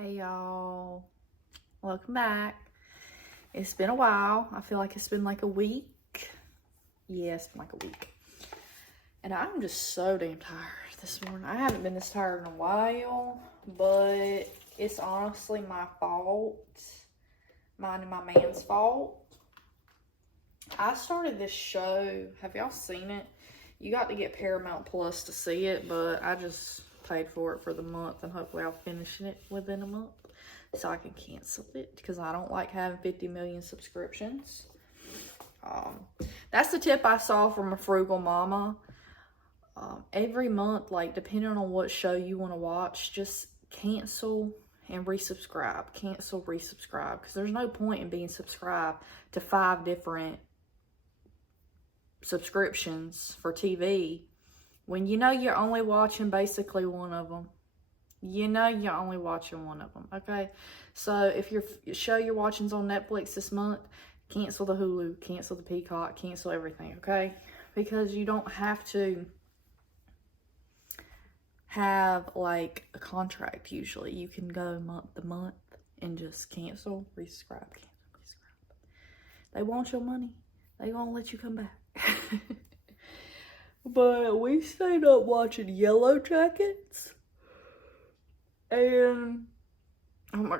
Hey y'all, welcome back. It's been a while. I feel like it's been like a week. Yeah, it's been like a week. And I'm just so damn tired this morning. I haven't been this tired in a while, but it's honestly my fault. Mine and my man's fault. I started this show. Have y'all seen it? You got to get Paramount Plus to see it, but I just paid for it for the month, and hopefully I'll finish it within a month so I can cancel it because I don't like having 50 million subscriptions. That's the tip I saw from a frugal mama. Every month, like depending on what show you want to watch, just cancel and resubscribe. Cancel, resubscribe, because there's no point in being subscribed to 5 different subscriptions for TV when you know you're only watching basically one of them. You know you're only watching one of them, okay? So if your show you're watching's on Netflix this month, cancel the Hulu, cancel the Peacock, cancel everything, okay? Because you don't have to have like a contract usually. You can go month to month and just cancel, resubscribe, cancel, resubscribe. They want your money. They gonna let you come back. But we stayed up watching Yellowjackets. And oh my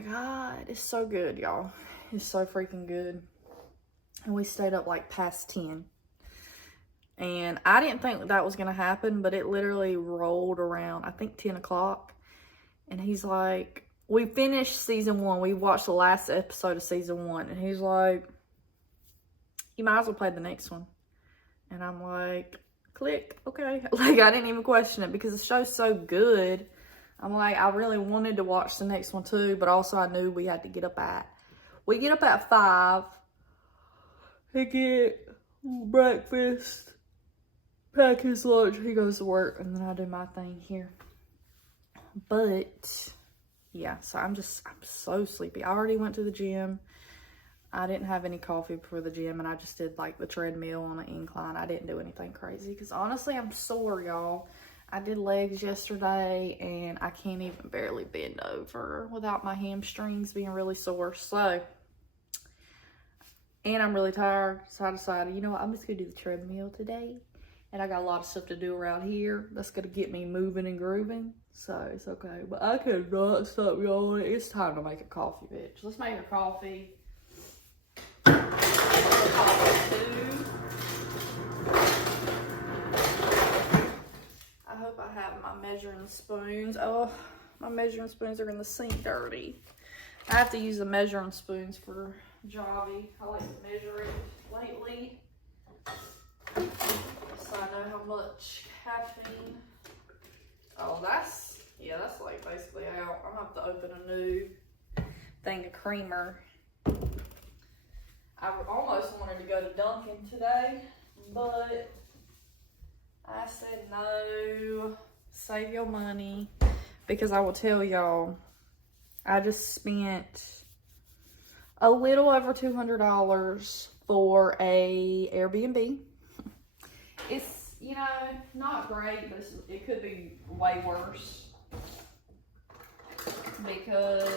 god, it's so good, y'all. It's so freaking good. And we stayed up like past 10. And I didn't think that was gonna happen, but it literally rolled around, I think 10 o'clock. And he's like, we finished season 1. We watched the last episode of season 1. And he's like, you might as well play the next one. And I'm like, click, okay. Like, I didn't even question it because the show's so good. I'm like, I really wanted to watch the next one too, but also I knew we had to get up at 5 to get breakfast, pack his lunch, he goes to work, and then I do my thing here. But yeah, so I'm so sleepy. I already went to the gym. I didn't have any coffee before the gym, and I just did like the treadmill on an incline. I didn't do anything crazy because honestly, I'm sore, y'all. I did legs yesterday, and I can't even barely bend over without my hamstrings being really sore. So, and I'm really tired, so I decided, you know what, I'm just gonna do the treadmill today. And I got a lot of stuff to do around here that's gonna get me moving and grooving. So it's okay, but I cannot stop, y'all. It's time to make a coffee, bitch. Let's make a coffee. I hope I have my measuring spoons. Oh, my measuring spoons are in the sink dirty. I have to use the measuring spoons for Javi. I like to measure it lately, so I know how much caffeine. Oh, that's like basically out. I'm gonna have to open a new thing of creamer. I almost wanted to go to Dunkin' today, but I said no, save your money, because I will tell y'all, I just spent a little over $200 for a Airbnb. It's, you know, not great, but it could be way worse, because,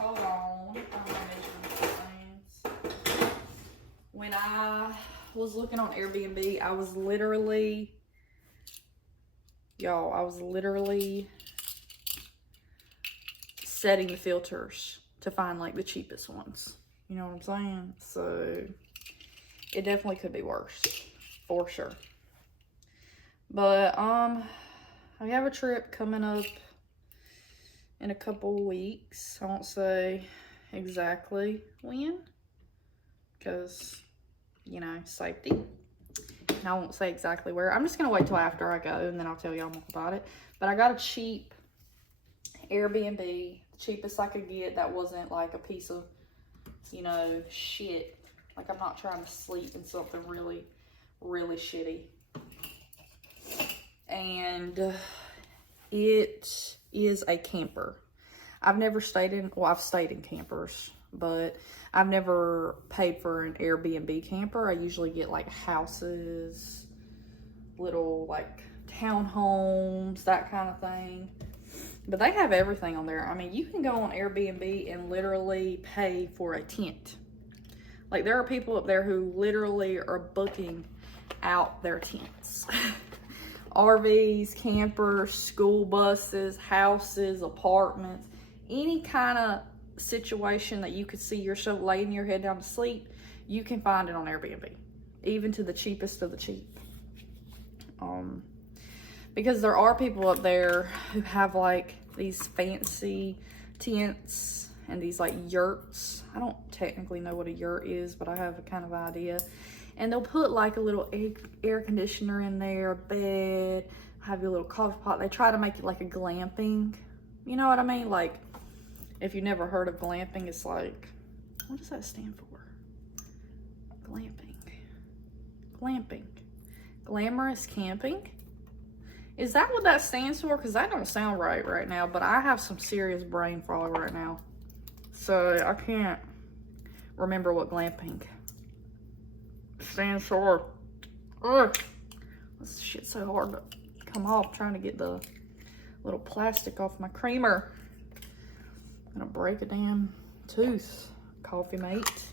hold on, when I was looking on Airbnb, I was literally setting the filters to find like the cheapest ones. You know what I'm saying? So it definitely could be worse, for sure. But I have a trip coming up in a couple weeks. I won't say exactly when, because, you know, safety. And I won't say exactly where. I'm just going to wait till after I go, and then I'll tell y'all more about it. But I got a cheap Airbnb, the cheapest I could get that wasn't like a piece of, you know, shit. Like, I'm not trying to sleep in something really, really shitty. And it is a camper. I've never stayed in, well, I've stayed in campers, but I've never paid for an Airbnb camper. I usually get like houses, little like townhomes, that kind of thing. But they have everything on there. I mean, you can go on Airbnb and literally pay for a tent. Like, there are people up there who literally are booking out their tents. RVs, campers, school buses, houses, apartments, any kind of situation that you could see yourself laying your head down to sleep, you can find it on Airbnb, even to the cheapest of the cheap. Because there are people up there who have like these fancy tents and these like yurts. I don't technically know what a yurt is, but I have a kind of idea. And they'll put like a little air conditioner in there, a bed, have your little coffee pot. They try to make it like a glamping. You know what I mean? Like, if you've never heard of glamping, it's like, what does that stand for? Glamping. Glamping. Glamorous camping? Is that what that stands for? Because that don't sound right now, but I have some serious brain fog right now. So I can't remember what glamping stands for. Ugh. This shit's so hard to come off, trying to get the little plastic off my creamer. I'm gonna break a damn tooth, coffee mate.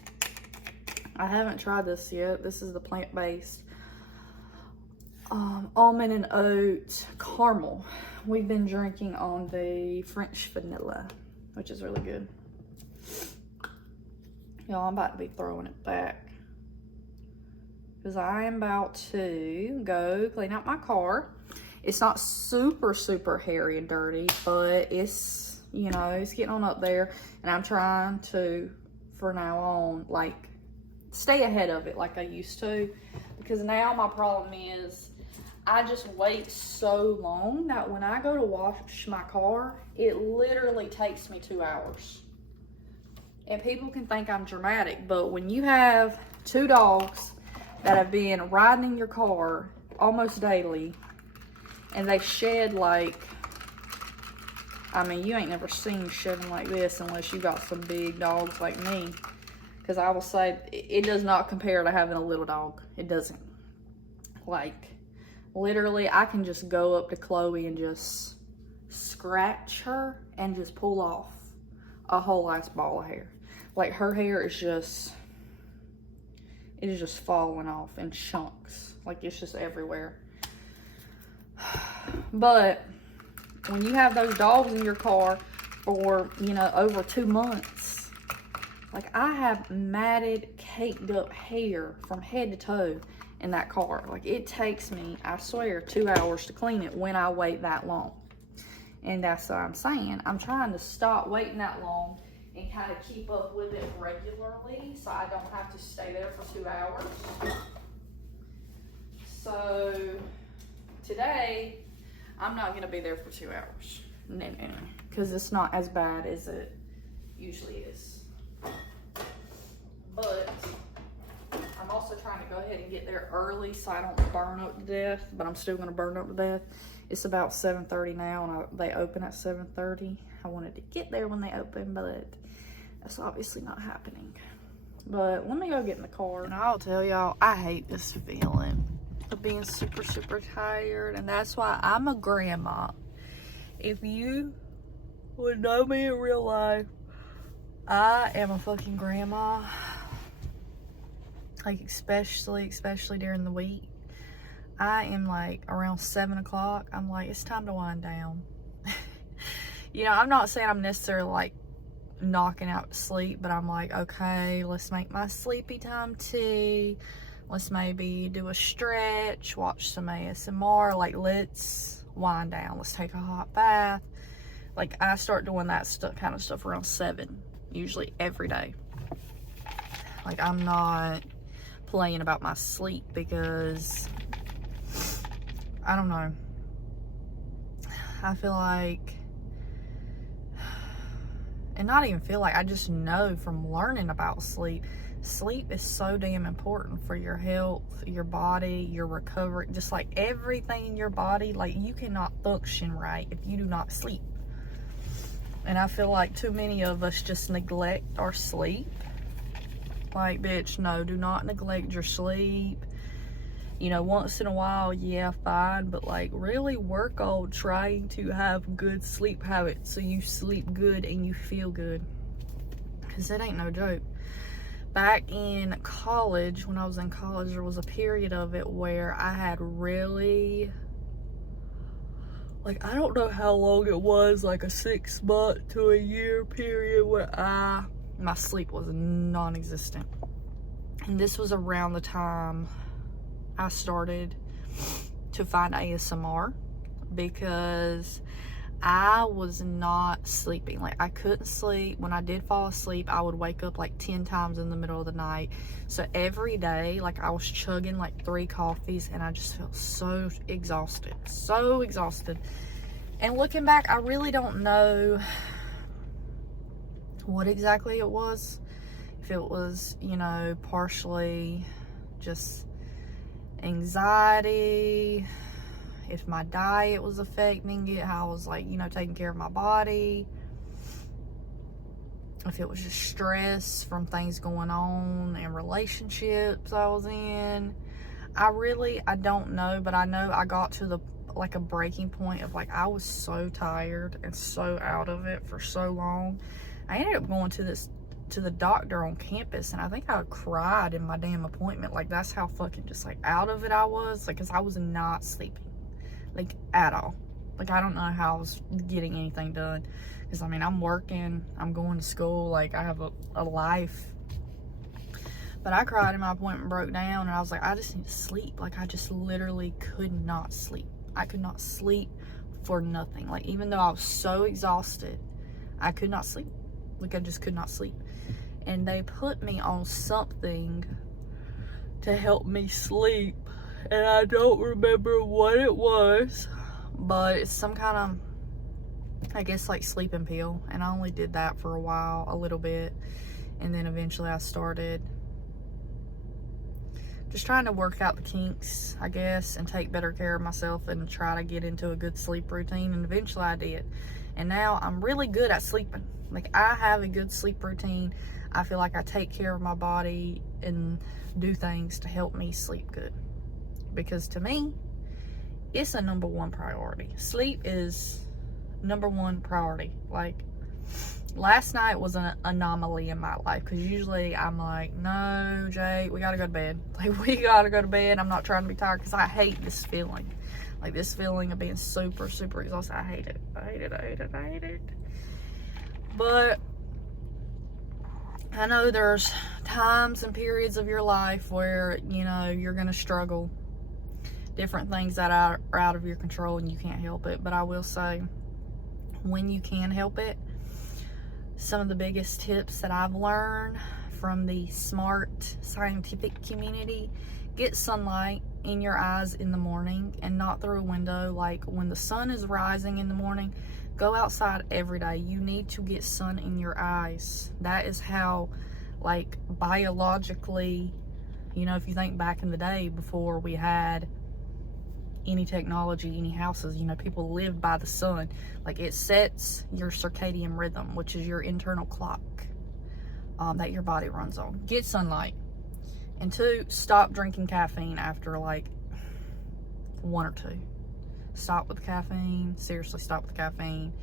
I haven't tried this yet. This is the plant-based almond and oat caramel. We've been drinking on the French vanilla, which is really good. Y'all, I'm about to be throwing it back because I am about to go clean out my car. It's not super hairy and dirty, but it's, you know, it's getting on up there, and I'm trying to, for now on, like, stay ahead of it like I used to, because now my problem is I just wait so long that when I go to wash my car, it literally takes me 2 hours. And people can think I'm dramatic, but when you have 2 dogs that have been riding in your car almost daily, and they shed like, I mean, you ain't never seen shedding like this unless you got some big dogs like me. Because I will say, it does not compare to having a little dog. It doesn't. Like, literally, I can just go up to Chloe and just scratch her and just pull off a whole ass ball of hair. Like, her hair is just, it is just falling off in chunks. Like, it's just everywhere. But when you have those dogs in your car for, you know, over 2 months, like, I have matted, caked up hair from head to toe in that car. Like, it takes me, I swear, 2 hours to clean it when I wait that long. And that's what I'm saying. I'm trying to stop waiting that long and kind of keep up with it regularly so I don't have to stay there for 2 hours. So today, I'm not going to be there for 2 hours. No. Because it's not as bad as it usually is. But I'm also trying to go ahead and get there early so I don't burn up to death. But I'm still going to burn up to death. It's about 7:30 now, and they open at 7:30. I wanted to get there when they open, but that's obviously not happening. But let me go get in the car, and I'll tell y'all, I hate this feeling of being super tired, and that's why I'm a grandma. If you would know me in real life, I am a fucking grandma. Like, especially during the week. I am like around 7 o'clock. I'm like, it's time to wind down. You know, I'm not saying I'm necessarily like knocking out sleep, but I'm like, okay, let's make my sleepy time tea. Let's maybe do a stretch, watch some ASMR. Like, let's wind down. Let's take a hot bath. Like, I start doing that kind of stuff around 7, usually every day. Like, I'm not playing about my sleep because, I don't know. I feel like, and not even feel like, I just know from learning about sleep. Sleep is so damn important for your health, your body, your recovery, just like everything in your body. Like, you cannot function right if you do not sleep. And I feel like too many of us just neglect our sleep. Like, bitch, no, do not neglect your sleep. You know, once in a while, yeah, fine, but like really work on trying to have good sleep habits so you sleep good and you feel good, because it ain't no joke. Back in college, when I was in college, there was a period of it where I had really, like, I don't know how long it was, like a 6 month to a year period where my sleep was non-existent. And this was around the time I started to find ASMR, because I was not sleeping. Like, I couldn't sleep. When I did fall asleep, I would wake up like 10 times in the middle of the night. So every day, like, I was chugging like 3 coffees, and I just felt so exhausted. So exhausted. And looking back, I really don't know what exactly it was. If it was, you know, partially just anxiety, if my diet was affecting it, how I was, like, you know, taking care of my body, if it was just stress from things going on and relationships I was in. I don't know, but I know I got to a breaking point of, like, I was so tired and so out of it for so long. I ended up going to the doctor on campus, and I think I cried in my damn appointment. Like, that's how fucking just, like, out of it I was. Like, because I was not sleeping, like, at all. Like, I don't know how I was getting anything done, because I mean, I'm working, I'm going to school, like, I have a life. But I cried and my appointment broke down, and I was like, I just need to sleep. Like, I just literally could not sleep. I could not sleep for nothing. Like, even though I was so exhausted, I could not sleep. Like, I just could not sleep. And they put me on something to help me sleep, and I don't remember what it was, but it's some kind of, I guess, like, sleeping pill. And I only did that for a while, a little bit, and then eventually I started just trying to work out the kinks, I guess, and take better care of myself and try to get into a good sleep routine. And eventually I did, and now I'm really good at sleeping. Like, I have a good sleep routine. I feel like I take care of my body and do things to help me sleep good, because to me, it's a #1 priority. Sleep is #1 priority. Like, last night was an anomaly in my life, because usually I'm like, no, Jay, we gotta go to bed. Like, we gotta go to bed. I'm not trying to be tired, because I hate this feeling. Like, this feeling of being super, super exhausted. I hate it. I hate it. I hate it. I hate it. But I know there's times and periods of your life where, you know, you're gonna struggle. Different things that are out of your control and you can't help it. But I will say, when you can help it, some of the biggest tips that I've learned from the smart scientific community: get sunlight in your eyes in the morning and not through a window. Like, when the sun is rising in the morning, go outside every day. You need to get sun in your eyes. That is how, like, biologically, you know, if you think back in the day before we had any technology, any houses, you know, people lived by the sun. Like, it sets your circadian rhythm, which is your internal clock that your body runs on. Get sunlight. And 2, stop drinking caffeine after like 1 or 2. Stop with the caffeine. Seriously, stop with the caffeine.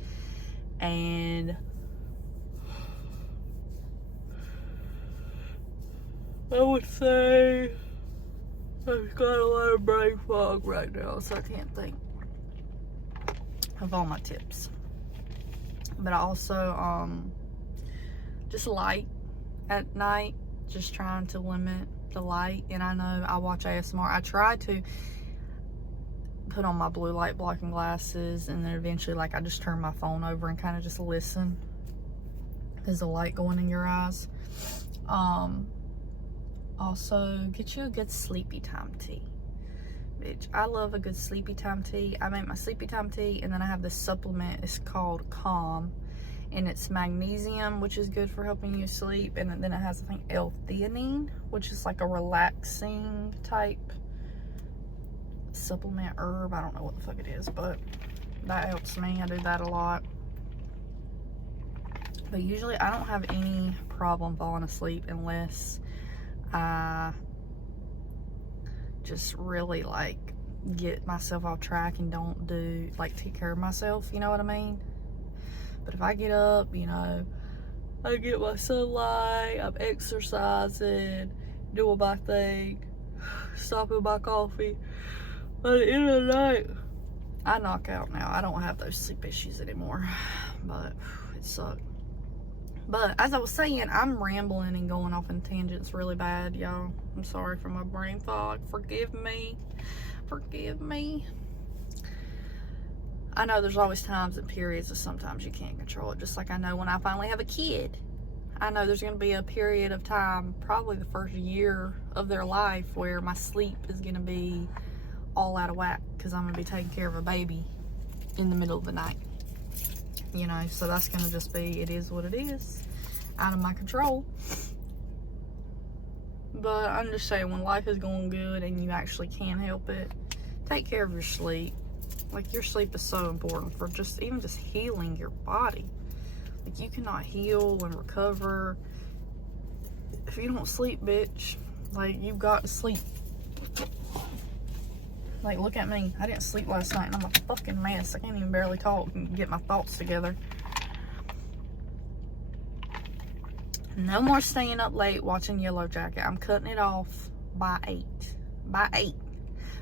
And I would say, I've got a lot of brain fog right now, so I can't think of all my tips. But I also, just light at night, just trying to limit the light. And I know I watch ASMR. I try to put on my blue light blocking glasses, and then eventually, like, I just turn my phone over and kind of just listen. There's a light going in your eyes. Also, get you a good sleepy time tea. Bitch, I love a good sleepy time tea. I make my sleepy time tea, and then I have this supplement. It's called Calm, and it's magnesium, which is good for helping you sleep. And then it has, I think, L-theanine, which is like a relaxing type supplement herb. I don't know what the fuck it is, but that helps me. I do that a lot. But usually I don't have any problem falling asleep unless I just really like get myself off track and don't do like take care of myself, you know what I mean? But if I get up, you know, I get my sunlight, I'm exercising, doing my thing, stopping my coffee. By the end of the night, I knock out now. I don't have those sleep issues anymore, but it sucked. But as I was saying, I'm rambling and going off in tangents really bad, y'all. I'm sorry for my brain fog. Forgive me. Forgive me. I know there's always times and periods that sometimes you can't control it. Just like I know when I finally have a kid, I know there's going to be a period of time, probably the first year of their life, where my sleep is going to be all out of whack because I'm going to be taking care of a baby in the middle of the night. You know, so that's going to just be, it is what it is, out of my control. But I'm just saying, when life is going good and you actually can help it, take care of your sleep. Like, your sleep is so important for just, even just healing your body. Like, you cannot heal and recover if you don't sleep, bitch. Like, you've got to sleep. Like, look at me. I didn't sleep last night and I'm a fucking mess. I can't even barely talk and get my thoughts together. No more staying up late watching Yellowjacket. I'm cutting it off by 8. By 8.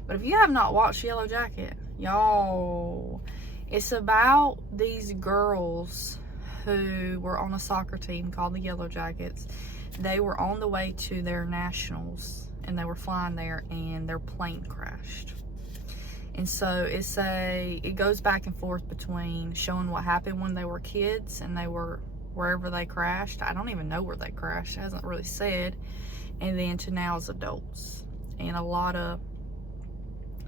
But if you have not watched Yellowjacket, y'all, it's about these girls who were on a soccer team called the Yellowjackets. They were on the way to their nationals and they were flying there and their plane crashed. And so it goes back and forth between showing what happened when they were kids and they were wherever they crashed. I don't even know where they crashed. It hasn't really said. And then to now as adults. And a lot of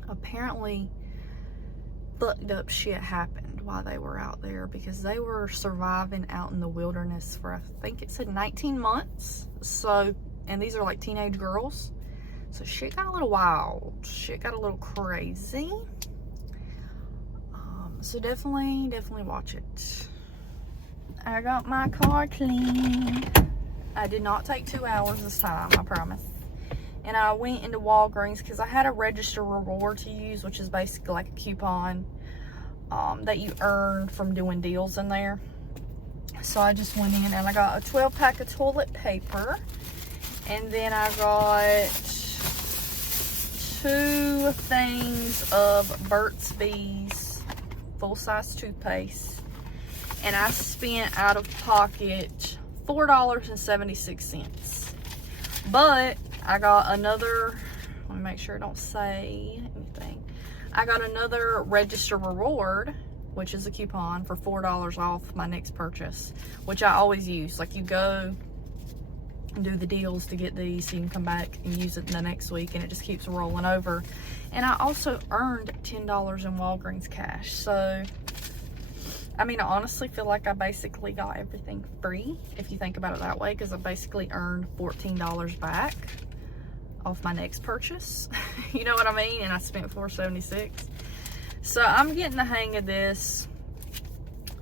apparently fucked up shit happened while they were out there because they were surviving out in the wilderness for, I think it said 19 months. So, and these are like teenage girls. So shit got a little wild. Shit got a little crazy. So definitely watch it. I got my car clean. I did not take 2 hours this time, I promise. And I went into Walgreens because I had a register reward to use, which is basically like a coupon that you earn from doing deals in there. So I just went in and I got a 12-pack of toilet paper. And then I got 2 things of Burt's Bees full-size toothpaste. And I spent out of pocket $4.76. But I got another, let me make sure I don't say anything. I got another register reward, which is a coupon for $4 off my next purchase, which I always use. Like, you go and do the deals to get these so you can come back and use it the next week, and it just keeps rolling over. And I also earned $10 in Walgreens cash. So, I mean, I honestly feel like I basically got everything free, if you think about it that way, because I basically earned $14 back off my next purchase. You know what I mean? And I spent $4.76. So I'm getting the hang of this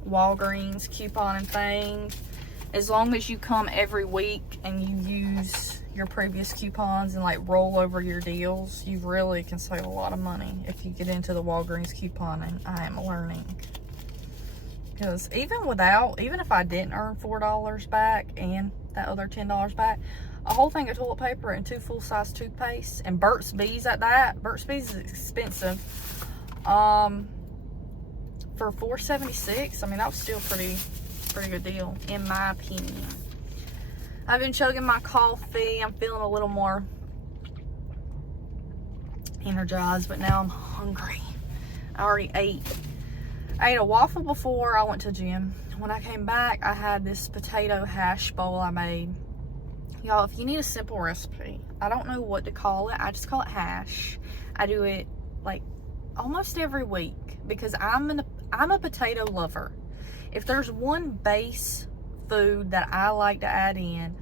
Walgreens couponing thing. As long as you come every week and you use your previous coupons and like roll over your deals, you really can save a lot of money if you get into the Walgreens couponing. I am learning. Because even if I didn't earn $4 back and that other $10 back, a whole thing of toilet paper and 2 full-size toothpaste and Burt's Bees at that. Burt's Bees is expensive. For $4.76, I mean, that was still pretty good deal, in my opinion. I've been chugging my coffee. I'm feeling a little more energized, but now I'm hungry. I already ate. I ate a waffle before I went to the gym. When I came back, I had this potato hash bowl I made. Y'all, if you need a simple recipe, I don't know what to call it. I just call it hash. I do it like almost every week because I'm a potato lover. If there's one base food that I like to add in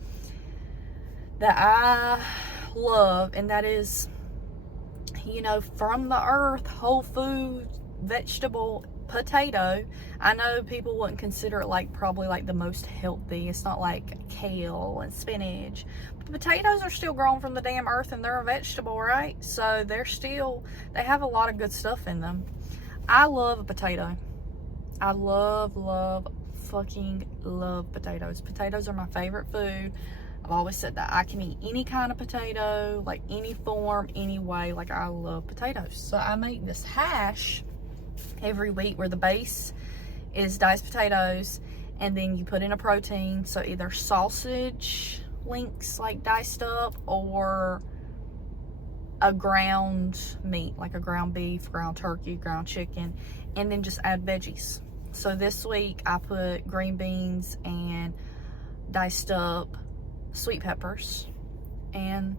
that I love, and that is, you know, from the earth, whole food, vegetable, potato. I know people wouldn't consider it like probably like the most healthy. It's not like kale and spinach. But potatoes are still grown from the damn earth, and they're a vegetable, right? So they have a lot of good stuff in them. I love a potato. I love, fucking love potatoes. Potatoes are my favorite food. I've always said that. I can eat any kind of potato, like any form, any way. Like, I love potatoes. So I make this hash every week where the base is diced potatoes, and then you put in a protein. So either sausage links, like diced up, or a ground meat, like a ground beef, ground turkey, ground chicken, and then just add veggies. So this week I put green beans and diced up sweet peppers, and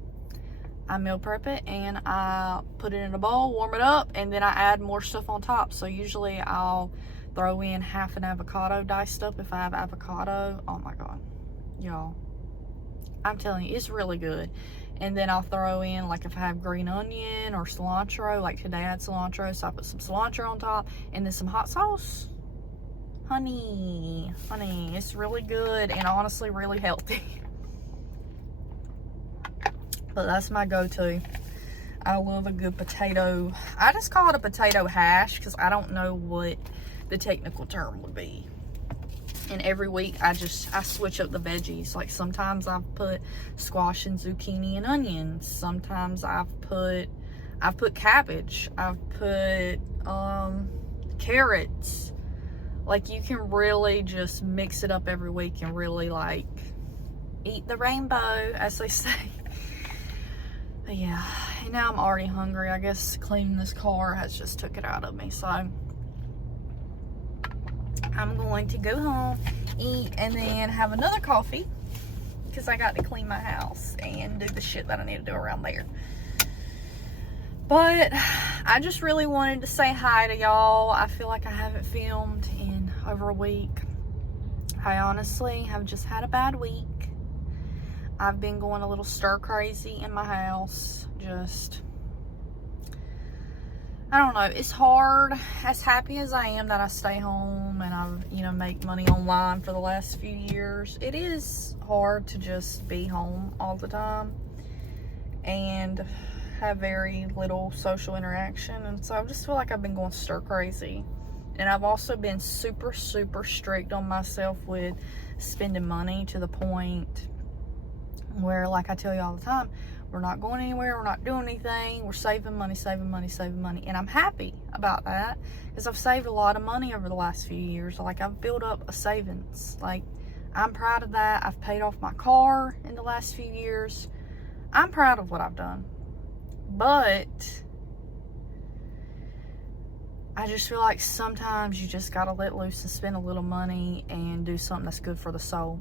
I meal prep it, and I put it in a bowl, warm it up, and then I add more stuff on top. So usually I'll throw in half an avocado diced up if I have avocado. Oh my god, y'all, I'm telling you, it's really good. And then I'll throw in, like, if I have green onion or cilantro, like today I had cilantro, so I put some cilantro on top, and then some hot sauce. Honey, it's really good and honestly really healthy. But that's my go-to. I love a good potato. I just call it a potato hash because I don't know what the technical term would be. And every week I switch up the veggies. Like, sometimes I've put squash and zucchini and onions. Sometimes I've put cabbage. I've put carrots. Like, you can really just mix it up every week and really, like, eat the rainbow, as they say. But yeah, and now I'm already hungry. I guess cleaning this car has just took it out of me. So I'm going to go home, eat, and then have another coffee because I got to clean my house and do the shit that I need to do around there. But I just really wanted to say hi to y'all. I feel like I haven't filmed in over a week. I honestly have just had a bad week. I've been going a little stir crazy in my house. I don't know. It's hard. As happy as I am that I stay home and I, make money online for the last few years, it is hard to just be home all the time and have very little social interaction. And so I just feel like I've been going stir crazy. And I've also been super, super strict on myself with spending money, to the point where, like I tell you all the time, we're not going anywhere, we're not doing anything, we're saving money. And I'm happy about that because I've saved a lot of money over the last few years. Like, I've built up a savings. Like, I'm proud of that. I've paid off my car in the last few years. I'm proud of what I've done. But I just feel like sometimes you just gotta let loose and spend a little money and do something that's good for the soul,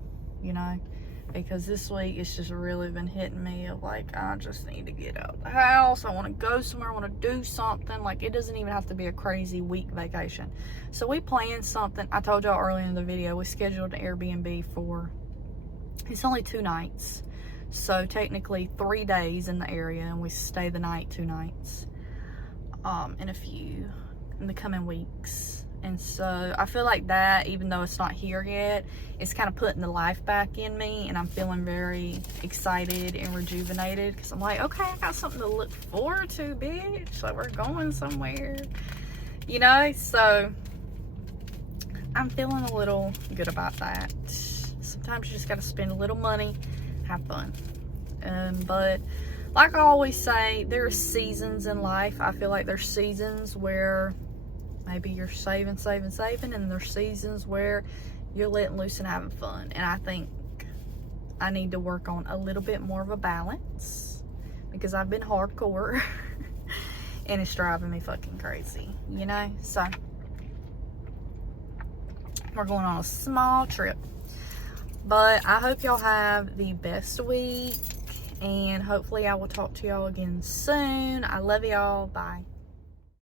because this week it's just really been hitting me of like, I just need to get out of the house. I want to go somewhere. I want to do something. Like, it doesn't even have to be a crazy week vacation. So we planned something. I told y'all earlier in the video, we scheduled an Airbnb for, it's only 2 nights. So technically 3 days in the area, and we stay the night 2 nights in the coming weeks. And so I feel like that, even though it's not here yet, it's kind of putting the life back in me, and I'm feeling very excited and rejuvenated because I'm like, okay, I got something to look forward to, bitch. Like, we're going somewhere, so I'm feeling a little good about that. Sometimes you just got to spend a little money, have fun. But like I always say, there's seasons in life. I feel like there's seasons where maybe you're saving, and there's seasons where you're letting loose and having fun. And I think I need to work on a little bit more of a balance because I've been hardcore and it's driving me fucking crazy, So we're going on a small trip. But I hope y'all have the best week, and hopefully I will talk to y'all again soon. I love y'all. Bye.